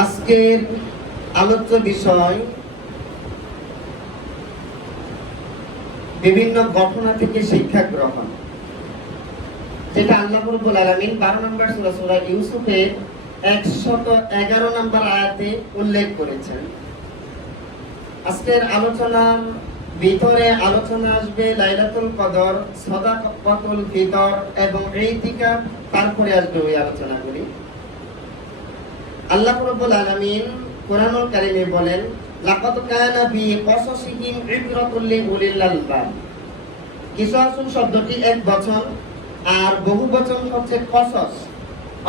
আজকের আলোচ্য বিষয় বিভিন্ন ঘটনা থেকে শিক্ষা গ্রহণ, যেটা আল্লাহ রাব্বুল আলামিন 12 নম্বর সূরা ইউসুফের 111 নম্বর আয়াতে উল্লেখ করেছেন। আজকের আলোচনার ভিতরে আলোচনা আসবে লাইলাতুল কদর, সাদাকাতুল ফিতর এবং ইতিকাফ, তারপরে আসবে ওই আলোচনাগুলি। আল্লাহ রাব্বুল আলামিন কোরআনুল কারীমে বলেন, লাকাদ কানা ফি কসাসিহিম ইবরাতুল লিউলিল আলবাব। কিসাসুন শব্দটি এক বচন আর বহু বচন হচ্ছে কসস,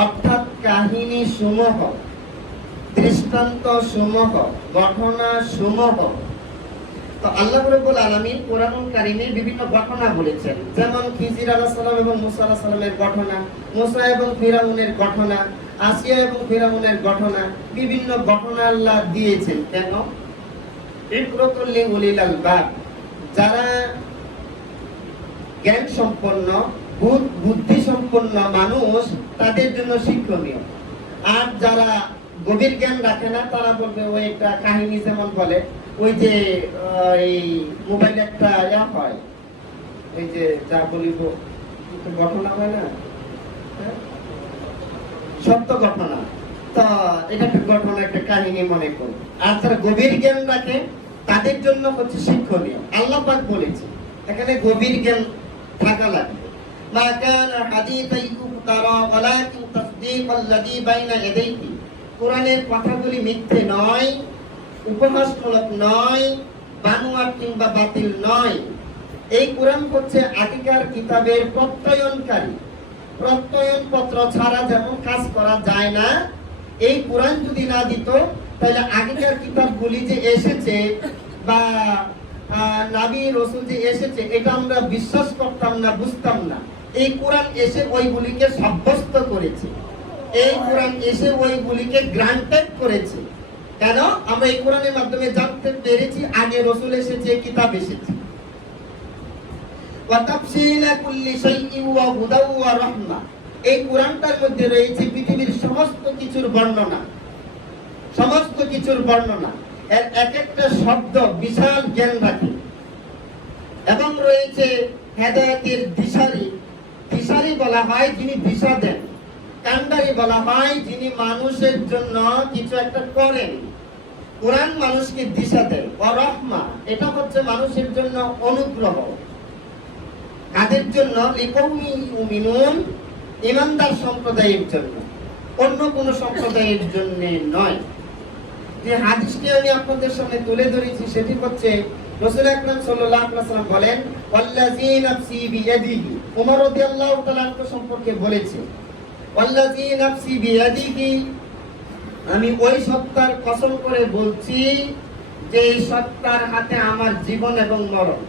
অর্থাৎ কাহিনী সমূহ, দৃষ্টান্ত সমূহ, ঘটনা সমূহ। তো আল্লাহ রাব্বুল আলামিন কোরআনুল কারীমে বিভিন্ন ঘটনা বলেছেন, যেমন খিজির আলাইহিস সালাম এবং মুসা আলাইহিস সালামের ঘটনা, মুসা এবং ফিরাউনের ঘটনা, আসিয়া এবং ফিরাউনের ঘটনা, বিভিন্ন ঘটনা আল্লাহ দিয়েছেন। কেন? ইবরাতুল লিউলিল আলবাব, যারা জ্ঞান সম্পন্ন, বুদ্ধি সম্পন্ন মানুষ, তাদের জন্য শিক্ষণীয়। আর যারা গভীর জ্ঞান রাখে না, তারা বলবে ওই একটা কাহিনী, যেমন বলে ওই যে এই মোবাইলে একটা ইয়া হয়, এই যে যা বলিব ঘটনা হয় না, সত্য ঘটনা, তা এটা একটা ঘটনা, একটা কাহিনী মনে করো। আর যারা গভীর জ্ঞান রাখে তাদের জন্য হচ্ছে শিক্ষণীয়। আল্লাহ পাক বলেছে এখানে গভীর জ্ঞান থাকা লাগবে। মা কানা হাদিসান ইফতারা ওয়ালাকিন তাসদীকাল্লাযী বাইনা ইয়াদাইহি। কোরআনের কথাগুলি মিথ্যে নয়, উপহাসমূলক নয়, বানোয়াট কিংবা বাতিল নয়। এই কোরআন হচ্ছে আগেকার কিতাবের প্রত্যয়নকারী। প্রত্যয়নপত্র ছাড়া যেমন কাজ করা যায় না, এই কোরআন যদি না দিত তাহলে আগেকার কিতাবগুলি যে এসেছে বা নবী রাসূল যে এসেছে, এটা আমরা বিশ্বাস করতাম না, বুঝতাম না। এই কোরআন এসে ওইগুলিকে সাব্যস্ত করেছে, এই কোরআন এসে ওইগুলিকে গ্রান্টেড করেছে। কেন? আমরা এই কোরআনের মাধ্যমে জানতে পেরেছি আগে রাসূল এসেছে, কিতাব এসেছে। ওয়া তাফসীলা কুল্লি শাইইন ওয়া হুদাও ওয়া রাহমা। এই কোরআনটার মধ্যে রয়েছে পৃথিবীর সমস্ত কিছুর বর্ণনা, সমস্ত কিছুর বর্ণনা। এর এক একটা শব্দ বিশাল জ্ঞান রাখে। এবং রয়েছে হেদায়েতের দিশারি। দিশারি বলা হয় যিনি দিশা দেন, কান্ডারি বলা হয় যিনি মানুষের জন্য কিছু একটা করেন। কোরআন মানুষকে দিশা দেয়। ওয়া রাহমা, এটা হচ্ছে মানুষের জন্য অনুগ্রহ। কাদের জন্য? লিকাউমি ইউমিনুন, ঈমানদার সম্প্রদায়ের জন্য, অন্য কোন সম্প্রদায়ের জন্য নয়। যে হাদিসটি আমি আপনাদের সামনে তুলে ধরেছি সেটি হচ্ছে রাসূল আকরাম সাল্লাল্লাহু আলাইহি ওয়াসাল্লাম বলেন, ওয়াল্লাযী নাফসি বিয়াদিহি। ওমর রাদিয়াল্লাহু তাআলা সম্পর্কে বলেছে, ওয়াল্লাযী নাফসি বিয়াদিহি, আমি ওই সত্তার কসম করে বলছি যে এই সত্তার হাতে আমার জীবন এবং মরণ।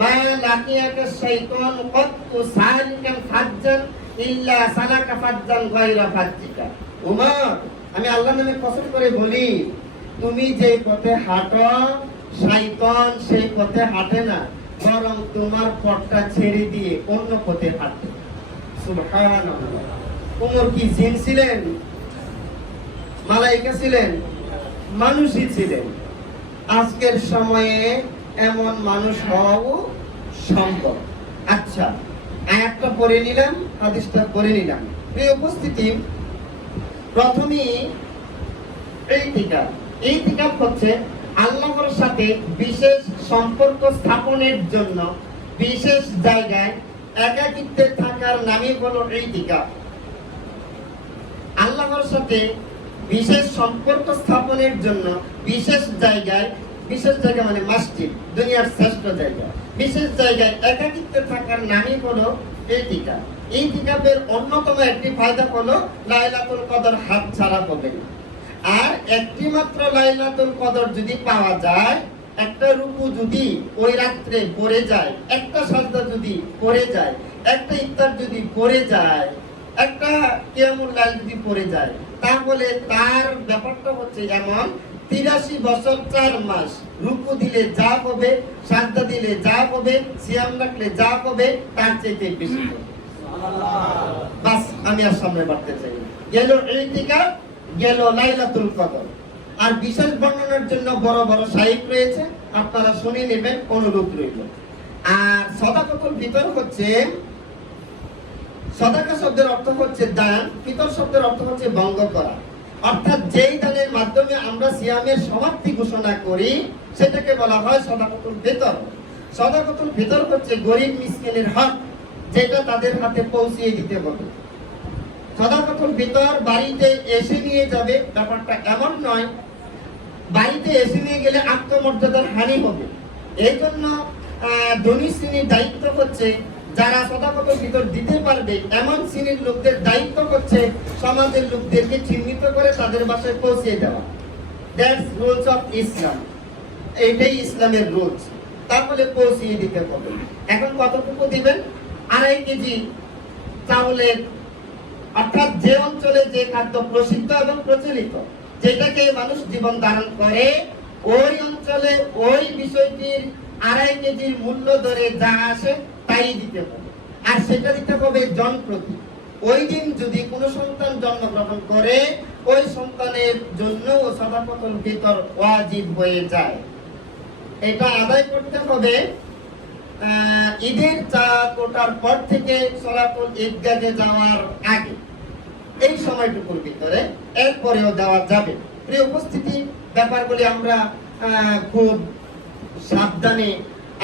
মা লাকিয়াকা শাইতান কত্তু সালিকান ফাজ্জান ইল্লা সালাকা ফাজ্জান গায়রা ফাজ্জিকা। ওমর, আমি আল্লাহর নামে কসম করে বলি, তুমি যে পথে হাঁটো শয়তান সেই পথে হাঁটে না, বরং তোমার পথটা ছেড়ে দিয়ে অন্য পথে হাঁটে। সুবহানাল্লাহ। ওমর কি জিন ছিলেন? মালায়েকা ছিলেন? মানুষই ছিলেন। আজকের সময়ে এমন মানুষ হওয়াও সম্ভব। আচ্ছা, আয়াতটা পড়ে নিলাম, হাদিসটা পড়ে নিলাম। প্রিয় উপস্থিতি, প্রথমেই ইতিকাফ হচ্ছে আল্লাহর সাথে বিশেষ সম্পর্ক স্থাপনের জন্য বিশেষ জায়গায় একাকিত্বে থাকার নামই হলো ইতিকাফ। আল্লাহর সাথে বিশেষ সম্পর্ক স্থাপনের জন্য বিশেষ জায়গায়, বিশেষ জায়গা মানে মসজিদ, দুনিয়ার শ্রেষ্ঠ জায়গা, বিশেষ জায়গায় একাকিত্বে থাকার নামই হলো ইতিকাফ। ইতিকাফের অন্যতম একটি ফায়দা হলো লাইলাতুল কদর হাতছাড়া হবে না। আর একটি মাত্র লাইলাতুল কদর যদি পাওয়া যায়, একটা রুকু যদি ওই রাত্রে পড়ে যায়, একটা সাজদা যদি পড়ে যায়, একটা ইফতার যদি পড়ে যায়, একটা কিয়ামুল লাইল যদি পড়ে যায়, তাহলে তার ব্যাপারটা হচ্ছে এমন, 83 বছর 4 মাস রুকু দিলে যা হবে, সাজদা দিলে যা হবে, সিয়াম রাখলে যা হবে, তার চাইতে বেশি হবে। বাস, আমি আর সামনে বাড়তে চাই। গেল ইতিকাফ, গেল লাইলাতুল কদর। আর বিশেষ বর্ণনার জন্য বড় বড় সাহিব রয়েছে, আপনারা শুনে নেবেন, অনুরোধ রইল। আর সাদাকাতুল ফিতর হচ্ছে, সাদাকা শব্দের অর্থ হচ্ছে দান, ফিতর শব্দের অর্থ হচ্ছে ভঙ্গ করা। অর্থাৎ যেই দানের মাধ্যমে আমরা সিয়ামের সমাপ্তি ঘোষণা করি সেটাকে বলা হয় সাদাকাতুল ফিতর। সাদাকাতুল ফিতর হচ্ছে গরিব মিসকিনের হক, যেটা তাদের হাতে পৌঁছিয়ে দিতে হবে। সাদাকাতুল ফিতর বাড়িতে এসে নিয়ে যাবে, ব্যাপারটা এমন নয়। বাড়িতে এসে নিয়ে গেলে আত্মমর্যাদার হানি হবে। এই জন্য ধনী শ্রেণীর দায়িত্ব হচ্ছে, যারা সাদাকাতুল ফিতর দিতে পারবে এমন শ্রেণীর লোকদের দায়িত্ব হচ্ছে সমাজের লোকদেরকে চিহ্নিত করে তাদের বাসায় পৌঁছে দেওয়া। দ্যাটস রুলস অফ ইসলাম, এইটাই ইসলামের রুলস। তারপরে পৌঁছিয়ে দিতে হবে। এখন কতটুকু দিবেন? 2.5 কেজি চাউলের, অর্থাৎ যে অঞ্চলে যে খাদ্য প্রসিদ্ধ এবং প্রচলিত, যেটাকে মানুষ জীবন ধারণ করে, ওই অঞ্চলে ওই বিষয়টির 2.5 কেজির মূল্য ধরে যা আসে তাই দিতে হবে। আর সেটা দিতে হবে জনপ্রতি। ওই দিন যদি কোনো সন্তান জন্মগ্রহণ করে, ওই সন্তানের জন্য সাদাকাতুল ফিতর ওয়াজিব হয়ে যায়। এটা আদায় করতে হবে ঈদের চাঁদ ওঠার পর থেকে সলাতুল ঈদগাহে যাওয়ার আগে, এই সময়টুকুর ভিতরে। এরপরেও দেওয়া যাবে। প্রিয় উপস্থিতি, ব্যাপারগুলি আমরা খুব সাবধানে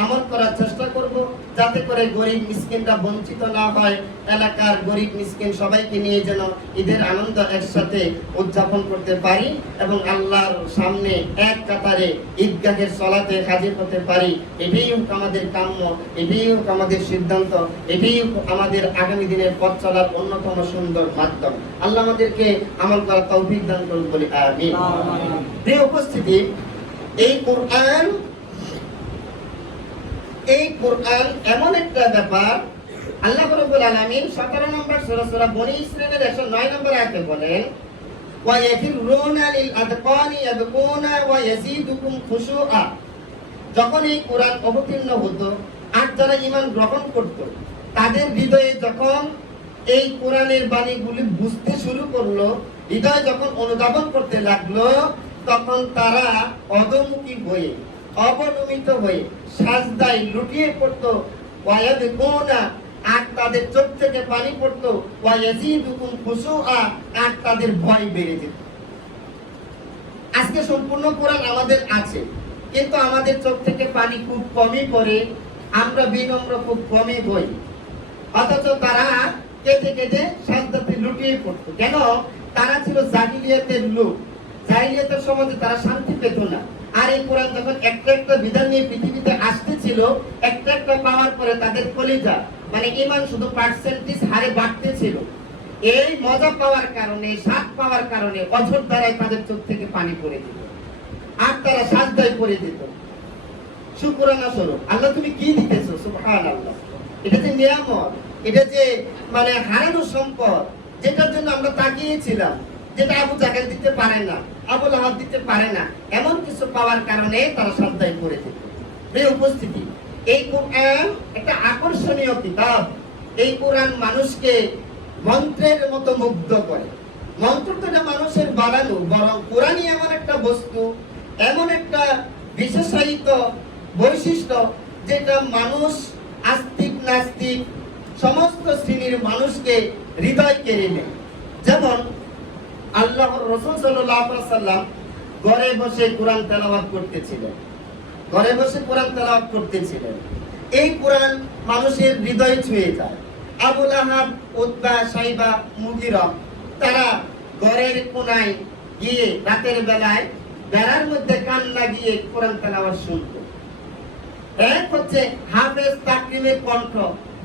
আমল করার চেষ্টা করব, যাতে করে গরিব মিসকিনরা বঞ্চিত না হয়। এলাকার গরিব মিসকিন সবাইকে নিয়ে যেন ঈদের আনন্দ একসাথে উদযাপন করতে পারি এবং আল্লাহর সামনে এক কাতারে ঈদগাহের সলাতে হাজির হতে পারি। এটাই হোক আমাদের কাম্য, এটাই হোক আমাদের সিদ্ধান্ত, এটাই হোক আমাদের আগামী দিনের পথ চলার অন্যতম সুন্দর মাধ্যম। আল্লাহ আমাদেরকে আমল করার তৌফিক দান করুন বলি আমিন। প্রিয় উপস্থিতি, এই কোরআন এমন একটা ব্যাপার, আল্লাহ রাব্বুল আলামিন 17 নম্বর সূরা বনী ইসরাঈলের 109 নম্বর আয়াতে বলেন, ওয়া ইয়াখিরুনা লিল আদকানি ইয়াবকুনা ওয়া ইয়াজিদুকুম খুশুআ। যখন এই কোরআন অবতীর্ণ হতো আর যারা ঈমান গ্রহণ করত, তাদের হৃদয়ে যখন এই কোরআনের বাণীগুলি বুঝতে শুরু করলো, হৃদয় যখন অনুধাবন করতে লাগলো, তখন তারা অধমুখী হয়ে, অবনমিত হয়ে সাজদায় লুটিয়ে পড়তো। ওয়ায়াবকুনা, আর তাদের চোখ থেকে পানি পড়তো। ওয়ায়াজিদুকুম খুশুআ, আর তাদের ভয় বেড়ে যেত। আজকে সম্পূর্ণ কোরআন আমাদের আছে, কিন্তু আমাদের চোখ থেকে পানি খুব কমই পড়ে, আমরা বিনম্র খুব কমই হই। অথচ তারা কেঁদে কেঁদে সাজদাতে লুটিয়ে পড়তো। কেন? তারা ছিল জাহিলিয়াতের লোক। জাহিলিয়াতের সমাজে তারা শান্তি পেত না। আর এই কোরআন যখন একটা একটা বিধান নিয়ে পৃথিবীতে আসতেছিল, একটা একটা পাওয়ার পরে তাদের কলিজা, মানে ঈমান শুধু পার্সেন্টেজ হারে বাড়তেছিল। এই মজা পাওয়ার কারণে, স্বাদ পাওয়ার কারণে অঝর দ্বারাই তাদের চোখ থেকে পানি পড়ে যেত আর তারা সাজদায় পড়ে যেত। শুকরানা স্বরূপ, আল্লাহ তুমি কি দিতেছো? সুবহানাল্লাহ। এটা যে নিয়ামত, এটা যে মানে হারানো সম্পদ, যেটার জন্য আমরা তাকিয়েছিলাম, যেটা আবু জাহেল দিতে পারে না, আবু লাহাব দিতে পারে না, এমন কিছু পাওয়ার কারণে তারা সাজদায় পড়ে যেত। এই উপস্থিতি, এই কোরআন একটা আকর্ষণীয় কিতাব। এই কোরআন মানুষকে মন্ত্রের মতো মুগ্ধ করে। মন্ত্র তো এটা মানুষের বানানো, বরং কোরআনই এমন একটা বস্তু, এমন একটা বিশেষায়িত বৈশিষ্ট্য, যেটা মানুষ আস্তিক নাস্তিক সমস্ত শ্রেণীর মানুষকে হৃদয় কেড়ে নেয়। যেমন আল্লাহর রাসূল সাল্লাল্লাহু আলাইহি ওয়াসাল্লাম ঘরে বসে কোরআন তেলাওয়াত করতেছিলেন, ঘরে বসে কোরআন তেলাওয়াত করতেছিলেন। এই কোরআন মানুষের হৃদয় ছুঁয়ে যায়। আবু লাহাব, উতবা, সাইবা, মুগীরা, তারা ঘরের কোনায় গিয়ে রাতের বেলায় বেড়ার মধ্যে কান লাগিয়ে কোরআন তেলাওয়াত শুনত। এক হচ্ছে হাফেজ তাকরিমের কণ্ঠ,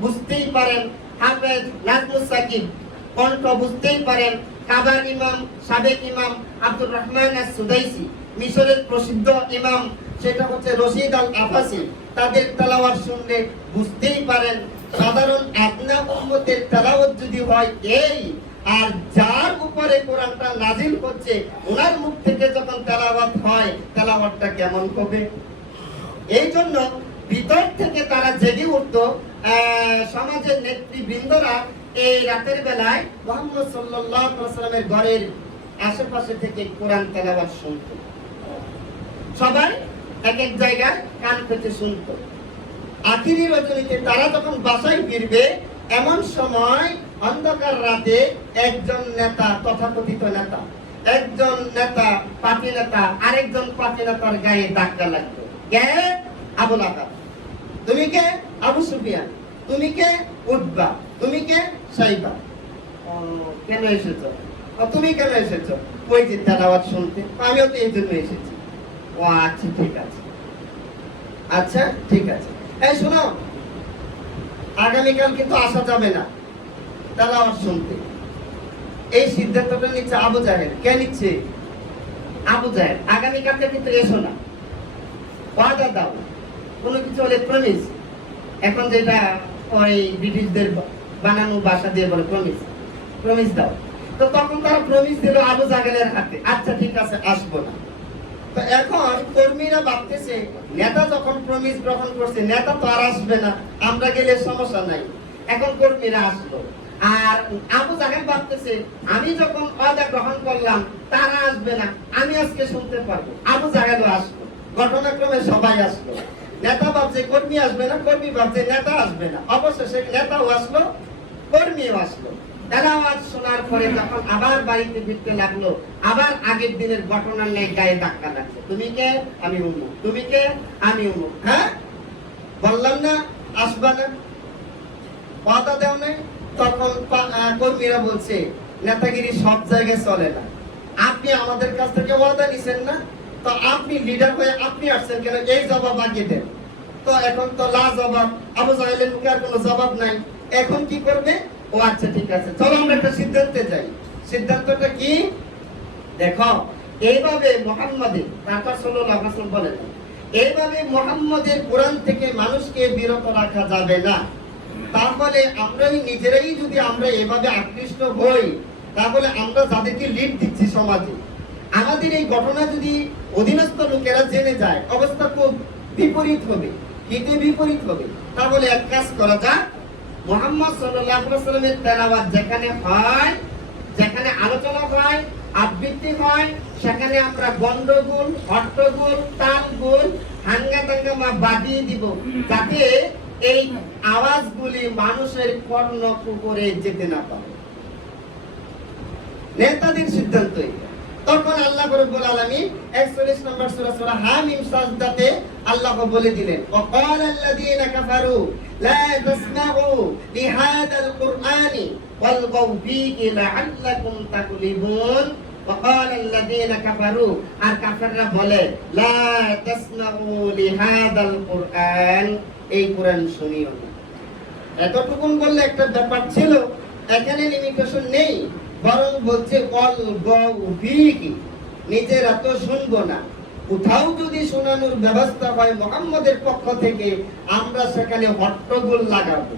বুঝতেই পারেন। হাফেজ নাজমুস সাকিব কণ্ঠ বুঝতেই পারেন। কাবার ইমাম, সাবেক ইমাম আব্দুর রহমান আস-সুদাইসি, মিশরের প্রসিদ্ধ ইমাম, সেটা হচ্ছে রশিদ আল আফাসি, তাদের তেলাওয়াত শুনলে বুঝতেই পারেন। সাধারণ আদনা উম্মতের তেলাওয়াত যদি হয় এই, আর যার উপরে কোরআনটা নাজিল হচ্ছে ওনার মুখ থেকে যখন তেলাওয়াত হয়, তেলাওয়াতটা কেমন হবে? এই জন্য ভিতর থেকে তারা জেগে উঠতো। সমাজের নেতৃবৃন্দরা এই রাতের বেলায় মুহাম্মদ সাল্লাল্লাহু আলাইহি ওয়াসাল্লামের ঘরের আশেপাশে থেকে কোরআন তেলাওয়াত শুনতো। সবাই এক এক জায়গায় কান পেতে শুনতো। আখিরি রজনীতে তারা যখন বাসায় ফিরবে, এমন সময় অন্ধকার রাতে একজন নেতা, তথাকথিত নেতা, একজন নেতা, পার্টি নেতা আরেকজন পার্টি নেতার গায়ে ধাক্কা লাগবে। কে? আবুল আহাব। তুমি কে? আবু সুফিয়ান। তুমি কে? উতবা। তুমি কে? সাইবা। কেন এসেছো? তুমি কেন এসেছো? ওই যে তেলাওয়াত শুনতে। আমিও তো এই জন্য এসেছি। ও আচ্ছা ঠিক আছে, আচ্ছা ঠিক আছে। এই শোনো, আগামীকাল কিন্তু আসা যাবে না তেলাওয়াত শুনতে। এই সিদ্ধান্তটা নিচ্ছে আবু জাহেল। কে নিচ্ছে? আবু জাহেল। আগামীকালকে কিন্তু এসো না, ওয়াদা দাও, কোনো কিছু হলে প্রমিস। এখন যেটা ওই ব্রিটিশদের বানানো ভাষা দিয়ে বলে প্রমিস, প্রমিস দাও। তো তখন তারা প্রমিস দিল আবু জাহেলের হাতে। আচ্ছা ঠিক আছে, আসবো না। তো এখন কর্মীরা ভাবতেছে, নেতা যখন প্রমিস গ্রহণ করছে, নেতা তো আর আসবে না, আমরা গেলে সমস্যা নাই। এখন কর্মীরা আসলো, আর আবু জাহেল ভাবতেছে, আমি যখন ওয়াদা গ্রহণ করলাম তারা আসবে না, আমি আজকে শুনতে পারবো। আবু জাহেলও আসলো, ঘটনাক্রমে সবাই আসলো। নেতা ভাবছে কর্মী আসবে না, কর্মী ভাবছে নেতা আসবে না। অবশেষে নেতাও আসলো, কর্মীও আসলো। তেলাওয়াত শোনার পরে যখন আবার বাড়িতে ফিরতে লাগলো, আবার আগের দিনের ঘটনার ন্যায় গায়ে ধাক্কা লাগছে। তুমি কে? আমি উমুক। তুমি কে? আমি উমুক। হ্যাঁ, বললাম না আসবা না, কথা দেও নাই। তখন কর্মীরা বলছে, নেতাগিরি সব জায়গায় চলে না, আপনি আমাদের কাছ থেকে ওয়াদা নিছেন না, তো আপনি লিডার হয়ে আপনি আসছেন কেন? এই জবাব আগে দেন। তো এখন তো লা জবাব, আবু জাহেলের মুখে আর কোনো জবাব নাই। এখন কি করবে? ও আচ্ছা ঠিক আছে, চলো আমরা একটা সিদ্ধান্তে যাই। সিদ্ধান্তটা কি? দেখো, এইভাবে মুহাম্মাদের, তারপর সাল্লাল্লাহু আলাইহি ওয়াসাল্লাম বলেন, এইভাবে মুহাম্মাদের কোরআন থেকে মানুষকে বিরত রাখা যাবে না। তাহলে আমরাই নিজেরাই যদি আমরা এভাবে আকৃষ্ট হই, তাহলে আমরা যাদেরকে লিড দিচ্ছি সমাজে, আমাদের এই ঘটনা যদি অধীনস্থ লোকেরা জেনে যায়, অবস্থা খুব বিপরীত হবে। হিতে বিপরীত হবে। তাহলে এক কাজ করা যাক, মুহাম্মদ সাল্লাল্লাহু আলাইহি ওয়াসাল্লামের তেলাওয়াত যেখানে হয়, যেখানে আলোচনা হয়, আবৃত্তি হয়, সেখানে আমরা গন্ডগোল, হট্টগোল, তালগোল, হাঙ্গাতাঙ্গামা বাদিয়ে দিব, যাতে এই আওয়াজগুলি মানুষের কর্ণ কুকুরে যেতে না পারে। নেতাদের সিদ্ধান্ত। তখন আল্লাহ রাব্বুল আলামিন 41 নম্বর সূরা সূরা হামিম সাজদাতে আল্লাহ বলে দিলেন, ওয়াকাল আল্লাযীনা কাফারু লা তাসমাউ লিহাদাল কুরআনি ওয়ালগাউ ফীহি লাআল্লাকুম তাগলিবুন। ওয়াকাল আল্লাযীনা কাফারু, আর কাফেররা বলে, লা তাসমাউ লিহাদাল কুরআন, এই কোরআন শুনিও না। এতটুকুন বললে একটা ব্যাপার ছিল, এখানে লিমিটেশন নেই, বরং বলছে নিজেরা তো শুনবো না, কোথাও যদি শোনানোর ব্যবস্থা হয় মুহাম্মদের পক্ষ থেকে, আমরা সেখানে হট্টগোল লাগাবো,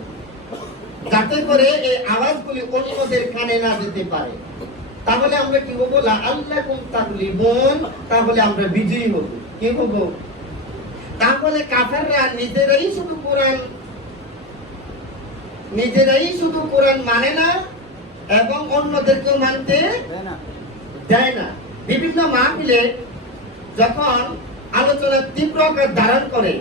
যাতে করে এই আওয়াজগুলি অন্যদের কানে না যেতে পারে। তাহলে আমরা কি হবো? লাআল্লাকুম তাগলিবুন, তাহলে আমরা বিজয়ী হব। কি হব? তাহলে কাফেররা নিজেরাই শুধু কোরআন মানে না এবং অন্যদেরকেও মানতে দেয় না। বিভিন্ন মাহফিলে যখন আলোচনা তীব্র আকার ধারণ করে,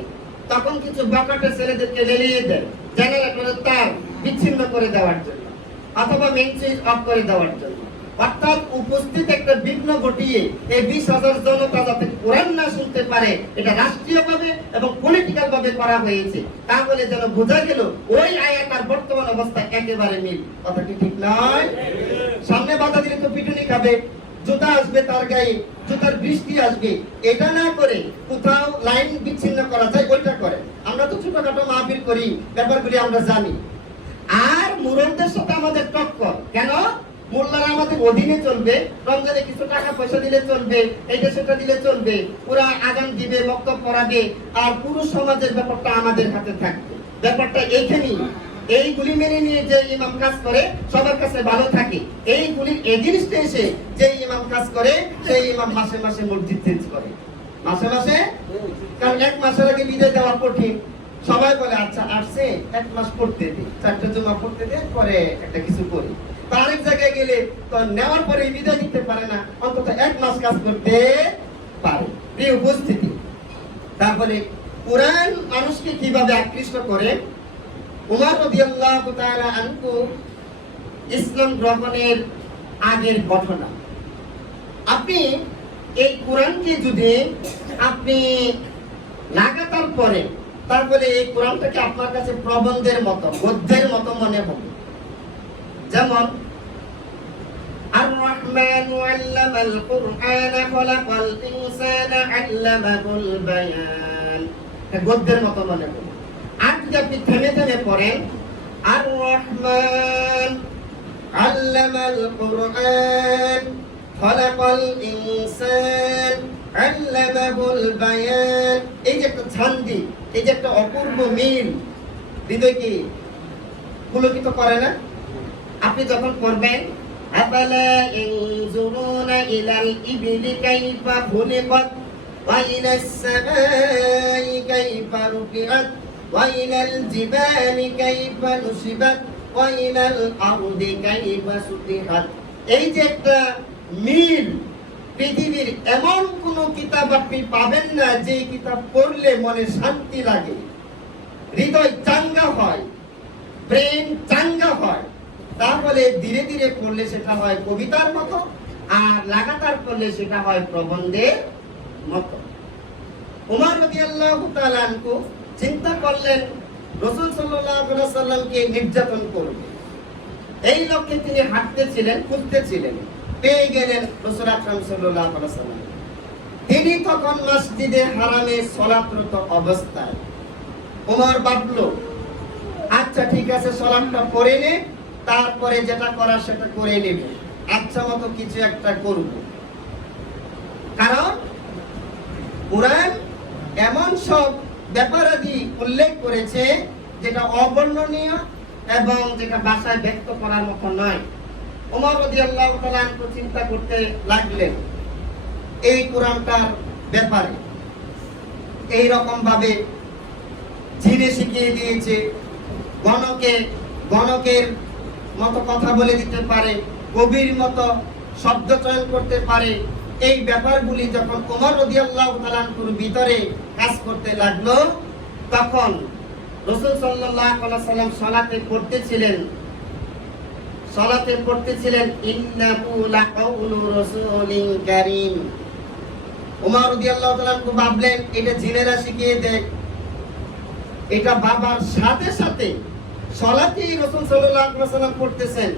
তখন কিছু বকাটে ছেলেদেরকে লেলিয়ে দেয়, জেনারেটরের তার বিচ্ছিন্ন করে দেওয়ার জন্য অথবা মেইন সুইচ অফ করে দেওয়ার জন্য। অর্থাৎ উপস্থিত একটা বিঘ্ন ঘটিয়ে এই 20,000 জনতা যাতে কোরআন না শুনতে পারে, এটা রাষ্ট্রীয়ভাবে এবং পলিটিক্যাল ভাবে করা হয়েছে। তাহলে যেন বোঝা গেল ওই আয়াত আর বর্তমান অবস্থা একেবারে মিল। কথা কি ঠিক নয়? সামনে বাধা দিলে তো পিটুনি খাবে, জুতা আসবে তার গায়ে, জুতার বৃষ্টি আসবে। এটা না করে কোথাও লাইন বিচ্ছিন্ন করা যায়, ওইটা করে। আমরা তো ছোটখাটো মাহফিল করি, ব্যাপারগুলি আমরা জানি। আর মুরব্বিদের সাথে আমাদের টক্কর কেন? মোল্লারা আমাদের অধীনে চলবে, রমজানে কিছু টাকা পয়সা দিলে চলবে, এইটা সেটা দিলে চলবে, ওরা আযান দিবে, বক্তব্য পড়াবে, আর পুরুষ সমাজের ব্যাপারটা আমাদের হাতে থাকবে। ব্যাপারটা এইখানেই। এইগুলি মেনে নিয়ে যে ইমাম কাজ করে সবার কাছে ভালো থাকে, এইগুলির এগেইনস্টে এসে যে ইমাম কাজ করে সেই ইমাম মাসে মাসে মসজিদ চেঞ্জ করে। মাসে মাসে, কারণ এক মাসের আগে বিদায় দেওয়া কঠিন। সবাই বলে আচ্ছা আসছে, এক মাস পড়তে দে, 4টা জমা পড়তে দে, পরে একটা কিছু করি। আরেক জায়গায় গেলে তো নেওয়ার পরে বিদায় দিতে পারে না, অন্তত 1 মাস কাজ করতে পারে। প্রিয় উপস্থিতি, তারপরে কোরআন মানুষকে কিভাবে আকৃষ্ট করে। উমর রাদিয়াল্লাহু তাআলা আনহু ইসলাম গ্রহণের আগের ঘটনা। আপনি এই কোরআনকে যদি আপনি লাগাতার পরে, তারপরে এই কোরআনটাকে আপনার কাছে প্রবন্ধের মতো, গদ্যের মতো মনে হবে। যেমন আর রহমান আল্লামাল কুরআন খলাকাল ইনসানা আল্লামাহুল বায়ান, গদ্যের মতো মনে হবে। আর যদি আপনি থেমে থেমে পড়েন আর রহমান আল্লামাল কুরআন খলাকাল ইনসান আল্লামাহুল বায়ান, এই যে একটা ছান্দি, এই যে একটা অপূর্ব মিল হৃদয়কে পুলকিত করে না? আপনি যখন পড়বেন আফালা ইয়ানজুরুনা ইলাল ইবলি কাইফা খুলিকাত ওয়া ইলাস সামাই কাইফা রুফিআত ওয়া ইলাল জিবালি কাইফা নুসিবাত ওয়া ইলাল আরদি কাইফা সুতিহাত, এই যে একটা মিল, পৃথিবীর এমন কোন কিতাব আপনি পাবেন না যে কিতাব পড়লে মনে শান্তি লাগে, হৃদয় চাঙ্গা হয়, প্রেম চাঙ্গা হয়। তাহলে ধীরে ধীরে পড়লে সেটা হয় কবিতার মতো, আর লাগাতার পড়লে সেটা হয় প্রবন্ধের মতো। উমর রাদিয়াল্লাহু তাআলা আনহু চিন্তা করলেন রাসূল সাল্লাল্লাহু আলাইহি সাল্লামকে নির্যাতন করবে। এই লক্ষ্যে তিনি হাঁটতেছিলেন, খুঁজতেছিলেন, পেয়ে গেলেন রাসূল আকরাম সাল্লাল্লাহু আলাইহি সাল্লাম। তিনি তখন মসজিদে হারামে সালাতরত অবস্থায়। উমর ভাবল, আচ্ছা ঠিক আছে, সালাতটা পড়ে নে, তারপরে যেটা করার সেটা করে নেবে, আচ্ছা মতো কিছু একটা করব। কারণ কোরআন এমন সব ব্যাপারাদি উল্লেখ করেছে যেটা অবর্ণনীয় এবং যেটা ভাষায় ব্যক্ত করার মতো নয়। ওমর রাদিয়াল্লাহু তাআলা আনহু চিন্তা করতে লাগলেন এই কোরআনটার ব্যাপারে। এই রকম ভাবে জিনে শিখিয়ে দিয়েছে, গণকের মতো কথা বলে দিতে পারে, কবির মতো শব্দ চয়ন করতে পারে। এই ব্যাপারগুলি যখন ওমর রাদিয়াল্লাহু তাআলা আনহুর ভিতরে কাজ করতে লাগলো, তখন রাসূল সাল্লাল্লাহু আলাইহি সাল্লাম সালাতে পড়তেছিলেন ইন্নাহু লাকাউলু রাসূলিন কারীম। ওমর রাদিয়াল্লাহু তাআলা আনহু ভাবলেন এটা জিনেরা শিখিয়ে দেয়। এটা বাবার সাথে সাথে সালাতেই রাসূল সাল্লাল্লাহু আলাইহি ওয়াসাল্লাম পড়তেছেন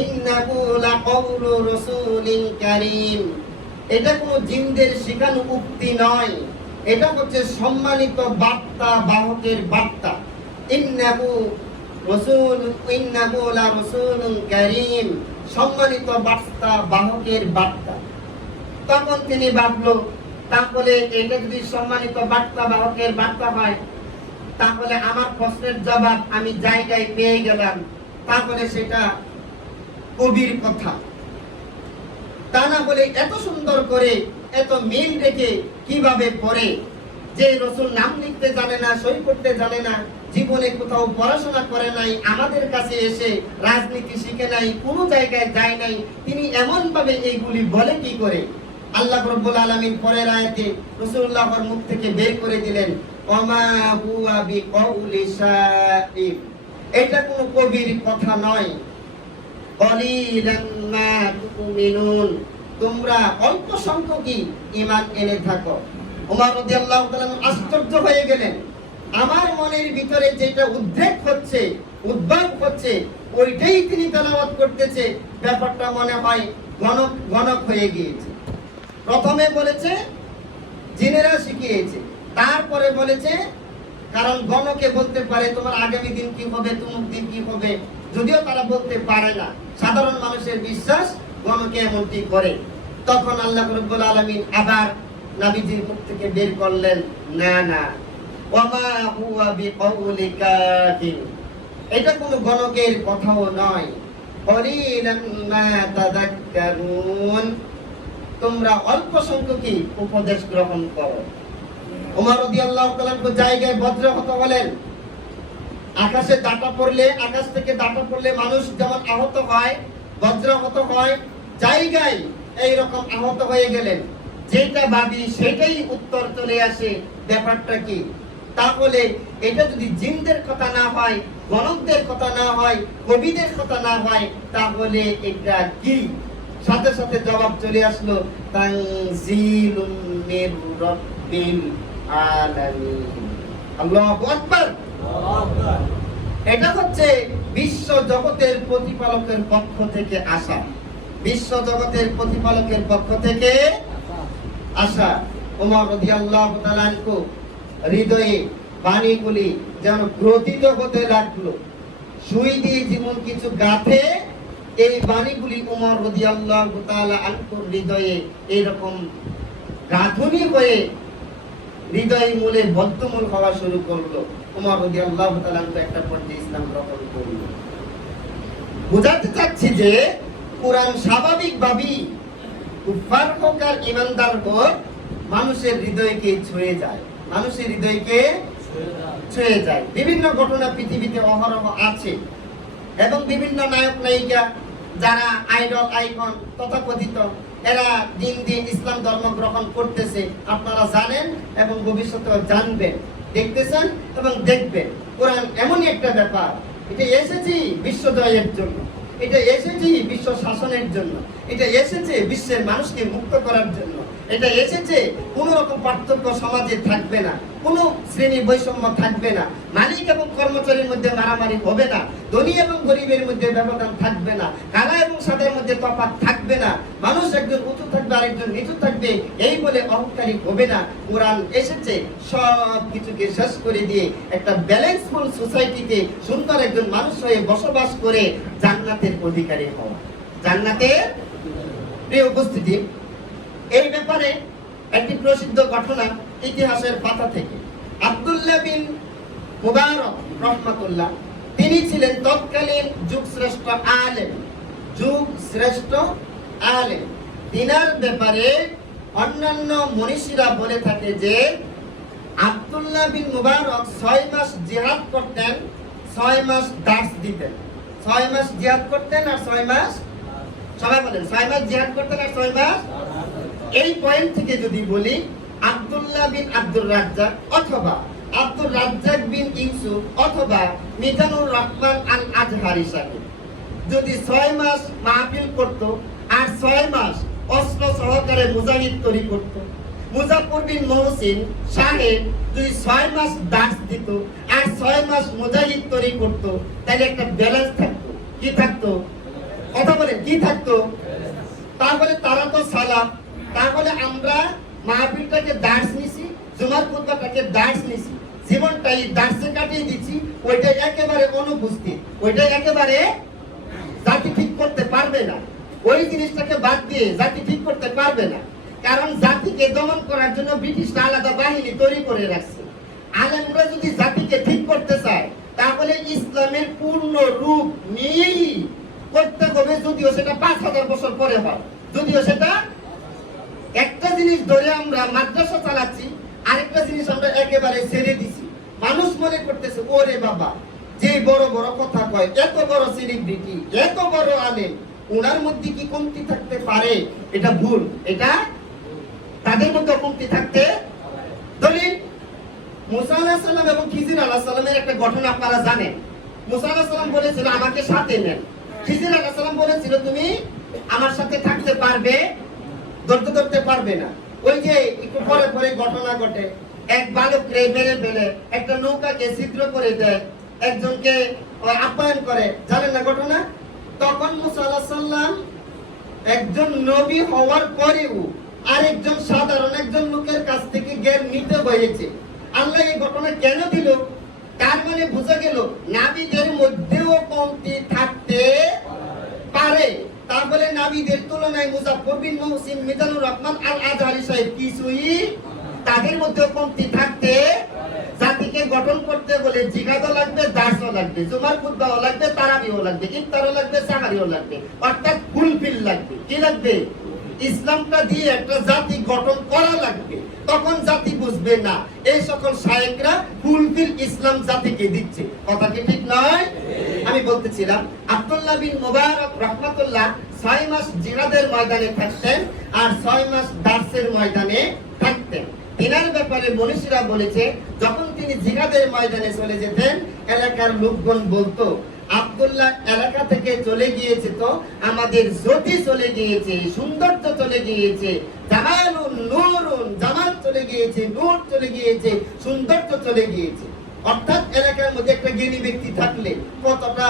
ইন্নাহু লাকাউলু রাসূলিন কারীম। এটা কোনো জিনদের শেখানো উক্তি নয়, এটা হচ্ছে সম্মানিত বার্তা বাহকের বার্তা। ইন্নাহু লা রাসূলুন কারীম, সম্মানিত বার্তা বাহকের বার্তা। তখন তিনি ভাবলো, তাহলে এটা যদি সম্মানিত বার্তা বাহকের বার্তা হয়, তাহলে আমার প্রশ্নের জবাব আমি জায়গায় পেয়ে গেলাম, তাহলে সেটা কবির কথা। তা না বলে এত সুন্দর করে এত মিল রেখে কিভাবে পড়ে, যে রাসূল নাম লিখতে জানে না, সই করতে জানে না, জীবনে কোথাও পড়াশোনা করে নাই, আমাদের কাছে এসে রাজনীতি শিখে নাই, কোনো জায়গায় যায় নাই, তিনি এমন ভাবে এইগুলি বলে কি করে? আল্লাহ রাব্বুল আলামিন পরের আয়াতে রাসূলুল্লাহর মুখ থেকে বের করে দিলেন ওমা হুয়া বিকাউলি শাইর, এটা কোনো কবির কথা নয়। কলিলাম মা তুমিনুন, তোমরা অল্প সংখ্যকই ঈমান এনে থাকো। ওমর রাদিয়াল্লাহু তাআলা আশ্চর্য হয়ে গেলেন, আমার মনের ভিতরে যেটা উদ্রেক হচ্ছে, উদ্ভব হচ্ছে, ওইটাই তিনি তেলাওয়াত করতেছে, ব্যাপারটা মনে হয় গণক হয়ে গিয়েছে। প্রথমে বলেছে জিনেরা শিখিয়েছে, তারপরে বলেছে কারণ গণকে বলতে পারে তোমার আগামী দিন কি হবে, তুমুক দিন কি হবে, যদিও তারা বলতে পারে না, সাধারণ মানুষের বিশ্বাস গণকে এমনটি করে। তখন আল্লাহ রাব্বুল আলামিন আবার নবীজির মুখ থেকে বের করলেন, না না, ওমা হুয়া বিকাউলি কাহিন, এটা কোনো গণকের কথাও নয়। কলিলাম মা তাযাক্কারুন, তোমরা অল্প সংখ্যকই উপদেশ গ্রহণ করো। ওমর রাদিয়াল্লাহু তাআলা জায়গায় ভদ্র হতে বলেন। আকাশে ডাটা পড়লে, আকাশ থেকে ডাটা পড়লে মানুষ যেমন আহত হয়, বজ্রাহত হয়, জায়গায় এইরকম আহত হয়ে গেলেন, যেটা ভাবি সেটাই উত্তর চলে আসে। ব্যাপারটা কি? তাহলে এটা যদি জিনদের কথা না হয়, গণকদের কথা না হয়, কবিদের কথা না হয়, তাহলে এটা কি? সাথে সাথে জবাব চলে আসলো, তানজিলুম মির রাব্বিল আলামিন। আল্লাহু আকবার। এটা হচ্ছে বিশ্ব জগতের প্রতিপালকের পক্ষ থেকে আসা, বিশ্ব জগতের প্রতিপালকের পক্ষ থেকে আসা। ওমর রাদিয়াল্লাহু তাআলা আনহু হৃদয়ে বাণীগুলি যেন গ্রথিত হতে লাগলো, সুই দিয়ে যেমন কিছু গাঁথে, এই বাণীগুলি ওমর রাদিয়াল্লাহু তাআলা আনহুর হৃদয়ে এরকম গাঁথনি হয়ে হৃদয় মূলে বদ্ধমূল হওয়া শুরু করলো। ওমর রাদিয়াল্লাহু তাআলা একটা পর্যায়ে ইসলাম গ্রহণ করলো। বুঝাতে চাচ্ছি যে কুরআন স্বাভাবিকভাবেই কুফার হোক আর ঈমানদার হোক, মানুষের হৃদয়কে ছুঁয়ে যায়, মানুষের হৃদয়কে ছুঁয়ে যায়। বিভিন্ন ঘটনা পৃথিবীতে অহরহ আছে, এবং বিভিন্ন নায়ক নায়িকা যারা আইডল আইকন তথাকথিত, এরা দিন দিন ইসলাম ধর্ম গ্রহণ করতেছে, আপনারা জানেন এবং ভবিষ্যতেও জানবেন, দেখতেছেন এবং দেখবেন। কোরআন এমনই একটা ব্যাপার, এটা এসেছে বিশ্ব জয়ের জন্য, এটা এসেছে বিশ্ব শাসনের জন্য, এটা এসেছে বিশ্বের মানুষকে মুক্ত করার জন্য, এটা এসেছে কোনো রকম পার্থক্য সমাজে থাকবে না, কোনো শ্রেণী বৈষম্য থাকবে না, মালিক এবং কর্মচারীর মধ্যে মারামারি হবে না, ধনী এবং গরিবের মধ্যে ব্যবধান থাকবে না, কালা এবং সাদার মধ্যে তফাৎ থাকবে না, মানুষ একজন উঁচু থাকবে আরেকজন নিচু থাকবে, এই বলে অহংকারী হবে না। কোরআন এসেছে সব কিছুকে শেষ করে দিয়ে একটা ব্যালেন্সফুল সোসাইটিতে সুন্দর একজন মানুষ হয়ে বসবাস করে জান্নাতের অধিকারী হওয়া। জান্নাতের প্রিয় উপস্থিতি, এই ব্যাপারে একটি প্রসিদ্ধ ঘটনা ইতিহাসের পাতা থেকে। আব্দুল্লাহ বিন মুবারক রাহমাতুল্লাহ, তিনি ছিলেন তৎকালীন যুগ শ্রেষ্ঠ আলেম, যুগ শ্রেষ্ঠ আলেম। তিনার ব্যাপারে অন্যান্য মনীষীরা বলে থাকে যে আব্দুল্লাহ বিন মুবারক 6 মাস জিহাদ করতেন, 6 মাস দাস দিতেন। 6 মাস জিহাদ করতেন আর 6 মাস, সবাই বলেন 6 মাস জিহাদ করতেন আর 6 মাস। এই পয়েন্ট থেকে যদি বলি, আব্দুল্লাহ বিন আব্দুর রাজ্জাক অথবা আব্দুর রাজ্জাক বিন ইউসুফ অথবা মিজানুর রহমান আল আজহারি সাহেব যদি 6 মাস মাহফিল করত আর 6 মাস অস্ত্র সহকারে মুজাহিদ তৈরি করত, মুজাফফর বিন মহসিন সাহেব যদি 6 মাস দাস দিত আর 6 মাস মুজাহিদ তৈরি করত, তাহলে একটা ব্যালেন্স থাকতো। কি থাকতো? কথা বলেন, কি থাকতো? তাহলে তারা তো সালাম, তাহলে আমরা মাহফিলটাকে দাস নিছি, জুমার খুতবাটাকে দাস নিছি, জীবনটাই দাসে কাটিয়ে দিচ্ছি, ওইটা একেবারে অনুপস্থিত, ওইটা একেবারে জাতি ঠিক করতে পারবে না। ওই জিনিসটাকে বাদ দিয়ে জাতি ঠিক করতে পারবে না, কারণ জাতিকে দমন করার জন্য ব্রিটিশরা আলাদা বাহিনী তৈরি করে রাখছে। আলেমরা যদি জাতিকে ঠিক করতে চায়, তাহলে ইসলামের পূর্ণ রূপ নিয়েই করতে হবে, যদিও সেটা 5000 বছর পরে হয়, যদিও সেটা। একটা জিনিস ধরে আমরা মাদ্রাসা চালাচ্ছি, আরেকটা জিনিস আমরা একেবারে ছেড়ে দিছি। মানুষ মনে করতেছে ওরে বাবা, যে বড় বড় কথা কয়, এত বড় সেলিব্রিটি, এত বড় আলেম, ওনার মধ্যে কি কমতি থাকতে পারে? এটা ভুল, এটা তাদের মধ্যে কমতি থাকতে। দলিল মুসা আলাইহিস সালাম এবং খিজির আলাইহিস সালামের একটা ঘটনা আপনারা জানেন। মুসা আলাইহিস সালাম বলেছিল আমাকে সাথে নেন, খিজির আলাইহিস সালাম বলেছিল তুমি আমার সাথে থাকতে পারবে, ধরতে পারবে না। ওই যে একটু পরে পরে ঘটনা ঘটে, এক বালক রে বেড়ে বেড়ে একটা নৌকাকে ছিদ্র করে দেয়, একজনকে আপ্যায়ন করে, জানেন না ঘটনা? তখন মুসা আলাইহিস সালাম একজন নবী হওয়ার পরেও আরেকজন সাধারণ একজন লোকের কাছ থেকে জ্ঞান নিতে হয়েছে। আল্লাহ এই ঘটনা কেন দিল? তার মানে বোঝা গেল নাবিদের মধ্যেও কমতি থাকতে পারে। তারপরে নাবিদের তুলনায় মুজাফফর বিন মহসিন, মিজানুর রহমান আল আজহারি সাহেব কিছুই তাদের মধ্যে কমতি থাকতে। জাতিকে গঠন করতে বলে জিহাদও লাগবে, দাসও লাগবে, জুমার খুতবাও লাগবে, তারাবিও লাগবে, ইফতারও লাগবে, সাহারিও লাগবে, অর্থাৎ ফুলফিল লাগবে। কি লাগবে? ইসলামটা দিয়ে একটা জাতি গঠন করা লাগবে। তখন জাতি বুঝবে না এই সকল শায়েখরা ফুলফিল ইসলাম জাতিকে দিচ্ছে। কথা কি ঠিক নয়? আমি বলতেছিলাম আব্দুল্লাহ বিন মুবারক রাহমাতুল্লাহ 6 মাস জিহাদের ময়দানে থাকতেন আর 6 মাস দার্সের ময়দানে থাকতেন। তিনার ব্যাপারে মনীষীরা বলেছে যখন তিনি জিহাদের ময়দানে চলে যেতেন এলাকার লোকজন বলতো আব্দুল্লাহ এলাকা থেকে চলে গিয়েছে তো আমাদের জ্যোতি চলে গিয়েছে, সৌন্দর্য চলে গিয়েছে, জামালুন নূরুন, জামাল চলে গিয়েছে, নূর চলে গিয়েছে, সৌন্দর্য চলে গিয়েছে। অর্থাৎ এলাকার মধ্যে একটা জ্ঞানী ব্যক্তি থাকলে কতটা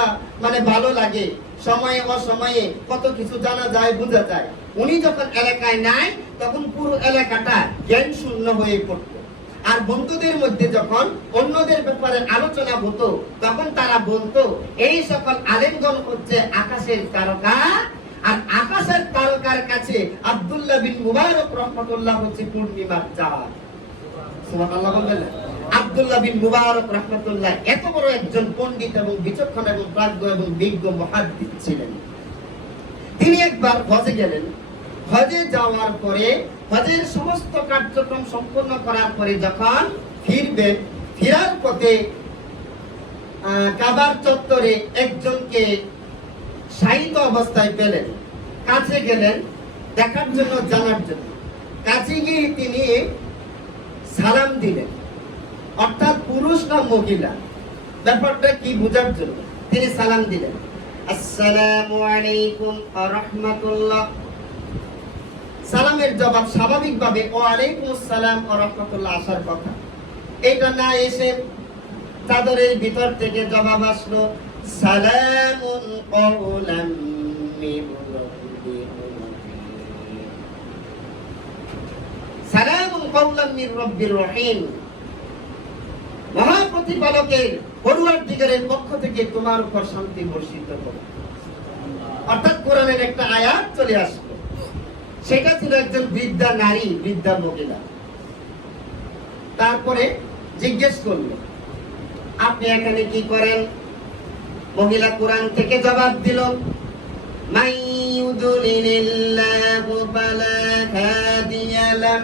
ভালো লাগে, সময়ে অসময়ে কত কিছু জানা যায়, বোঝা যায়। উনি যখন এলাকায় নাই তখন পুরো এলাকাটা জ্ঞান শূন্য হয়ে পড়তো। আর বন্ধুদের মধ্যে যখন অন্যদের ব্যাপারে আলোচনা হতো তখন তারা বলতো এই সকল আলেমগণ হচ্ছে আকাশের তারকা, আর আকাশের তারকার কাছে আব্দুল্লাহ বিন মুবারক রাহমাতুল্লাহ হচ্ছে পূর্ণিমার চাঁদ। সুবহানাল্লাহ বলবেন। আব্দুল্লাহ বিন মুবারক রাহমাতুল্লাহ এত বড় একজন পণ্ডিত এবং বিচক্ষণ এবং প্রাজ্ঞ এবং বিজ্ঞ মুহাদ্দিস ছিলেন। তিনি একবার হজে গেলেন। হজে যাওয়ার পরে হজের সমস্ত কার্যক্রম সম্পন্ন করার পরে যখন ফিরবেন, ফেরার পথে কাবার চত্বরে একজনকে শায়িত অবস্থায় পেলেন। কাছে গেলেন দেখার জন্য, জানার জন্য। কাছে গিয়ে তিনি সালাম দিলেন, অর্থাৎ পুরুষ না মহিলা ব্যাপারটা কি বোঝার জন্য তিনি সালাম দিলেন, আসসালামু আলাইকুম ওয়া রাহমাতুল্লাহ। সালামের জবাব স্বাভাবিকভাবে ওয়া আলাইকুম আসসালাম ওয়া রাহমাতুল্লাহ আসার কথা। এটা না এসে চাদরের ভিতর থেকে জবাব আসলো সালামুন কওলাম মির রাব্বির রহিম। সালামুন কওলাম মির রাব্বির রহিম, মহাপ্রতিপালকের পরওয়ারদিগারের পক্ষ থেকে তোমার উপর শান্তি বর্ষিত হোক। অর্থাৎ কোরআনের একটা আয়াত চলে আসলো। সেটা ছিল একজন বৃদ্ধা নারী, বৃদ্ধা মহিলা। তারপরে জিজ্ঞেস করলো আপনি এখানে কি করেন? মহিলা কোরআন থেকে জবাব দিল মাইয়ুদলিলিল্লাহু ফালা হাদিয়া লাহ।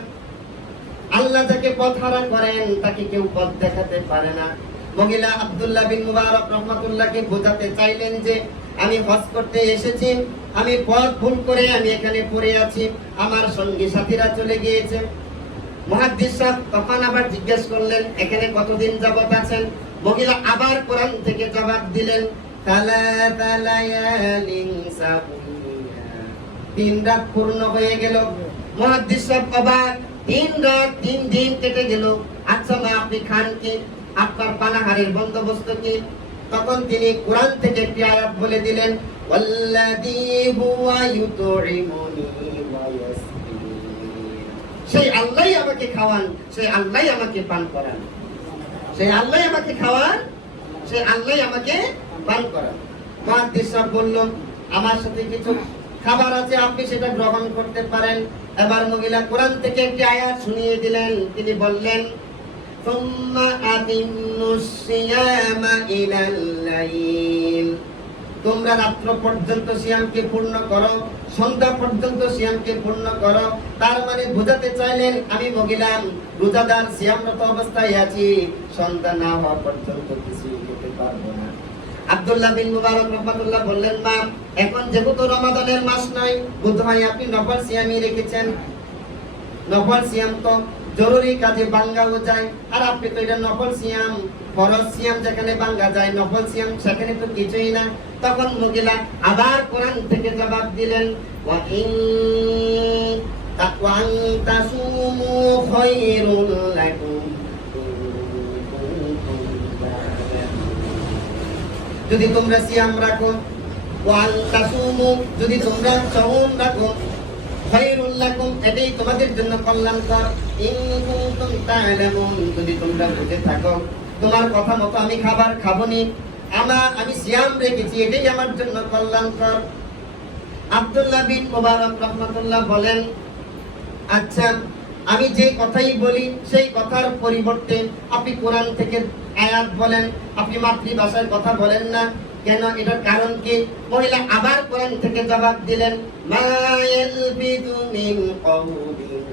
আল্লাহ যাকে পথহারা করেন তাকে কেউ পথ দেখাতে পারে না। মহিলা আব্দুল্লাহ বিন মুবারক রাহমাতুল্লাহকে বোঝাতে চাইলেন যে আমি হজ করতে এসেছি, আমি পথ ভুল করে আমি এখানে পড়ে আছি, আমার সঙ্গী সাথীরা চলে গিয়েছে। মুহাদ্দিস সাহেব তখন আবার জিজ্ঞেস করলেন এখানে কতদিন যাবত আছেন? মহিলা আবার কোরআন থেকে জবাব দিলেন সালাসা লায়ালিন সাবিয়া। 3 রাত পূর্ণ হয়ে গেল। মুহাদ্দিস সাহেব অবাক, 3 রাত 3 দিন কেটে গেল। আচ্ছা মা আপনি খান কি? আপনার পানাহারের বন্দোবস্ত কি? তখন তিনি কোরআন থেকে একটি আয়াত বলে দিলেন ওয়াল্লাযী হুয়া ইউতঈমুনি ওয়া ইয়াসকিন। সেই আল্লাহই আমাকে খাওয়ান, সেই আল্লাহই আমাকে পান করান, সেই আল্লাহই আমাকে খাওয়ান, সেই আল্লাহই আমাকে পান করান। মুহাদ্দিস সাহেব বলল আমার সাথে কিছু খাবার আছে, আপনি সেটা গ্রহণ করতে পারেন। এবার মহিলা কোরআন থেকে একটি আয়াত শুনিয়ে দিলেন। তিনি বললেন সুম্মা আতিম্মুস সিয়ামা ইলাল লাইল। তোমরা রাত্র পর্যন্ত সিয়ামকে পূর্ণ করো, সন্ধ্যা পর্যন্ত সিয়ামকে পূর্ণ করো। তার মানে বোঝাতে চাইলেন আমি মহিলা রোজাদার সিয়ামরত অবস্থায় আছি, সন্ধ্যা না হওয়া পর্যন্ত কিছুই খেতে পারবো না। আব্দুল্লাহ বিন মুবারক রাহমাতুল্লাহ বললেন মা এখন যেহেতু রমাদানের মাস নয়, বোধহয় আপনি নফল সিয়ামই রেখেছেন। নফল সিয়াম তো জরুরি কাজে ভাঙ্গাও যায়, আর আপনি তো এটা নফল সিয়াম, ফরজ সিয়াম যেখানে ভাঙ্গা যায়, নফল সিয়াম সেখানে তো কিছুই না। তখন মহিলা আবার কোরআন থেকে জবাব দিলেন ওয়া ইন তাকওয়ান তাসুমু খায়রুল লাকুম। যদি তোমরা সিয়াম রাখো, ওয়ান তাসুমু যদি তোমরা সাওম রাখো, খায়রুল লাকুম এটাই তোমাদের জন্য কল্যাণকর। ইন কুনতুম তা'লামুন যদি তোমরা বুঝে থাকো তোমার কথা মতো আমি খাবার খাবনি, আমি সিয়াম রেখেছি, এটাই আমার জন্য কল্যাণকর। আব্দুল্লাহ বিন মুবারক রাহমাতুল্লাহ বলেন আচ্ছা আমি যে কথাই বলি সেই কথার পরিবর্তে আপনি কোরআন থেকে আয়াত বলেন, আপনি মাতৃভাষায় কথা বলেন না কেন? এটার কারণ কি? মহিলা আবার কোরআন থেকে জবাব দিলেন মা ইয়ালবিদু মিন কওলিন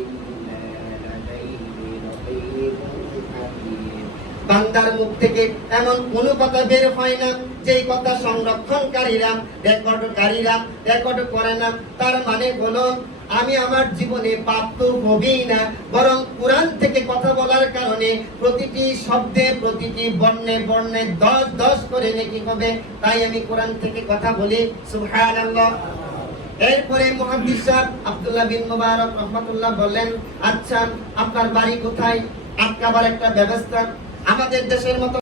ইল্লা লাদাইহি রাকীবুন হাতীদ। বান্দার মুখ থেকে এমন কোনো কথা বের হয় না যেই কথা সংরক্ষণকারীরা রেকর্ড করে না। তার মানে হলো আমি আমার জীবনে পাপ তো হবেই না, বরং কোরআন থেকে কথা বলার কারণে প্রতিটি শব্দে প্রতিটি বর্ণে বর্ণে 10 করে নেকি হবে। তাই আমি কোরআন থেকে কথা বলি, সুবহানাল্লাহ। এরপরে মুহাদ্দিস সাহেব আব্দুল্লাহ বিন মুবারক রাহমাতুল্লাহ বললেন, আচ্ছা আপনার বাড়ি কোথায়? আটকাবার একটা ব্যবস্থা আমাদের দেশের মতো